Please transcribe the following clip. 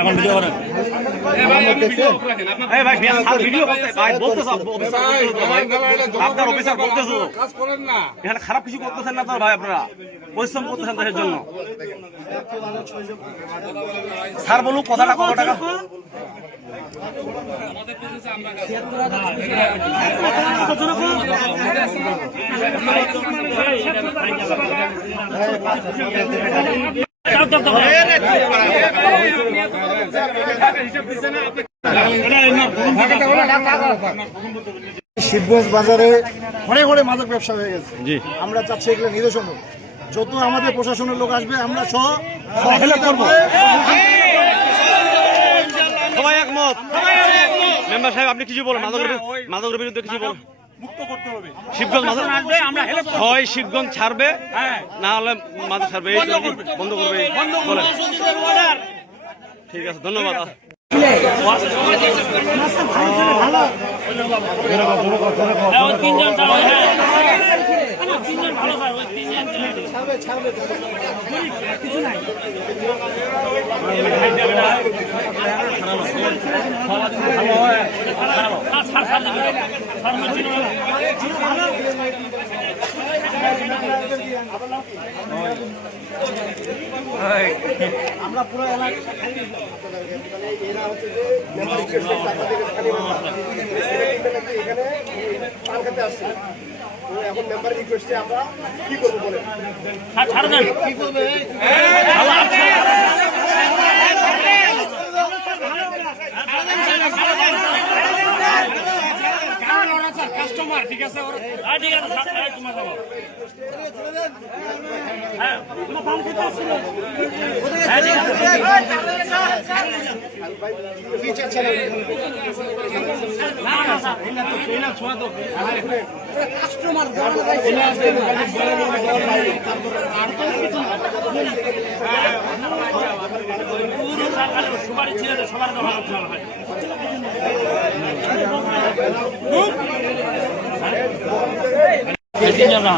এখন ভিডিও করেন। এই ভাই স্যার ভিডিও করতে ভাই বলতেছ আপনার অফিসার বলতেছ কাজ করেন না, এখানে খারাপ কিছু করতেছেন না তো ভাই, আপনারা পরিশ্রম করতেছেন দেশের জন্য। স্যার বলুক কথাটা কত টাকা শিবগঞ্জ বাজারে ঘরে ঘরে মাদক ব্যবসা হয়ে গেছে। আমরা চাচ্ছি এগুলো নিরসন হোক। যত আমাদের প্রশাসনের লোক আসবে আমরা হেল্প করবো। সবাই একমত। মেম্বার সাহেব আপনি কিছু বলেন, মাদকের বিরুদ্ধে কিছু বলেন। শিবগঞ্জ হয় শিবগঞ্জ ছাড়বে, না হলে মাদক ছাড়বে, বন্ধ করবে। ঠিক আছে, ধন্যবাদ। আমরা পুরো এলাকা এরা হচ্ছে যে এখানে পান খেতে আসছে। এখন মেম্বার রিকোয়েস্টে আমরা কি করবো বলে কি করবে কাস্টমার। ঠিক আছে, ঠিক আছে, সুপারি ছিল সবার হয়। না